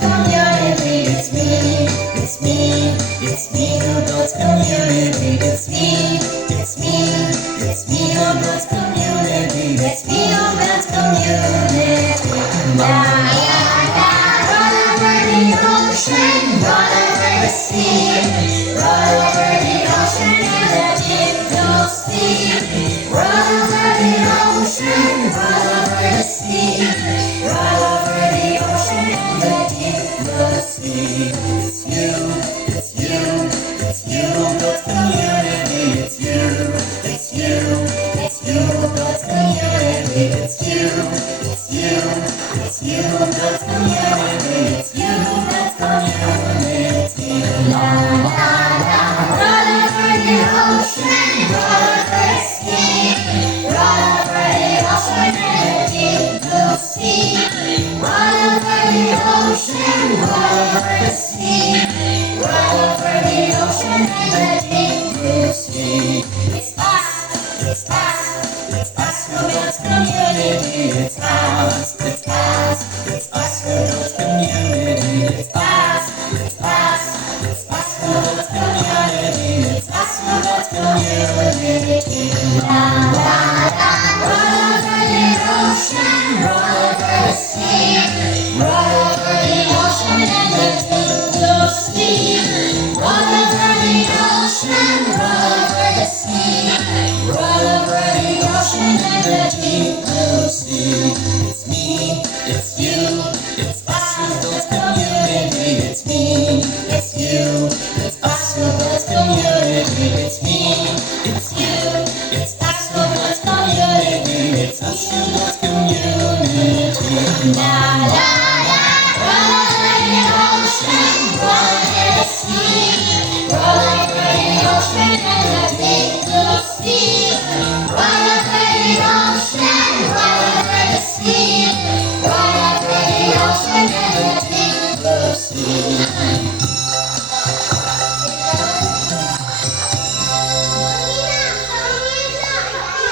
community. It's me, it's me, it's me who builds community. It's me, it's me, it's me who builds community. It's me who builds community. Roll over the ocean, roll over the sea, roll over the ocean in the deep blue sea. Roll over the ocean, roll over the sea, roll over the ocean in the deep blue sea. It's you, it's you, it's you who builds community. It's you, it's you, it's you who builds community. It's you, it's you, it's you who builds community. It's you who builds community. La la la. Roll over the ocean, roll over the sea, roll over the ocean in the deep blue sea. Roll over the ocean, roll over the sea, roll over the ocean in the deep blue sea. It's us, it's us, it's us who builds community. It's us, it's us, it's us who builds community. It's us, it's us, it's us who builds community. It's us who builds community. La la la. Roll over the ocean, roll over the sea, roll over the ocean and the deep blue sea. Roll over the ocean, roll over the sea, roll over the ocean and the deep blue sea. It's me, it's you, it's us who builds community. It's me, it's you, it's us who builds community. It's me, it's you, it's us who builds community. It's us who builds community. La la la. Roll over the ocean, roll over the sea, roll over the ocean and the deep blue sea. Roll over the ocean, roll over the sea, roll over the ocean and the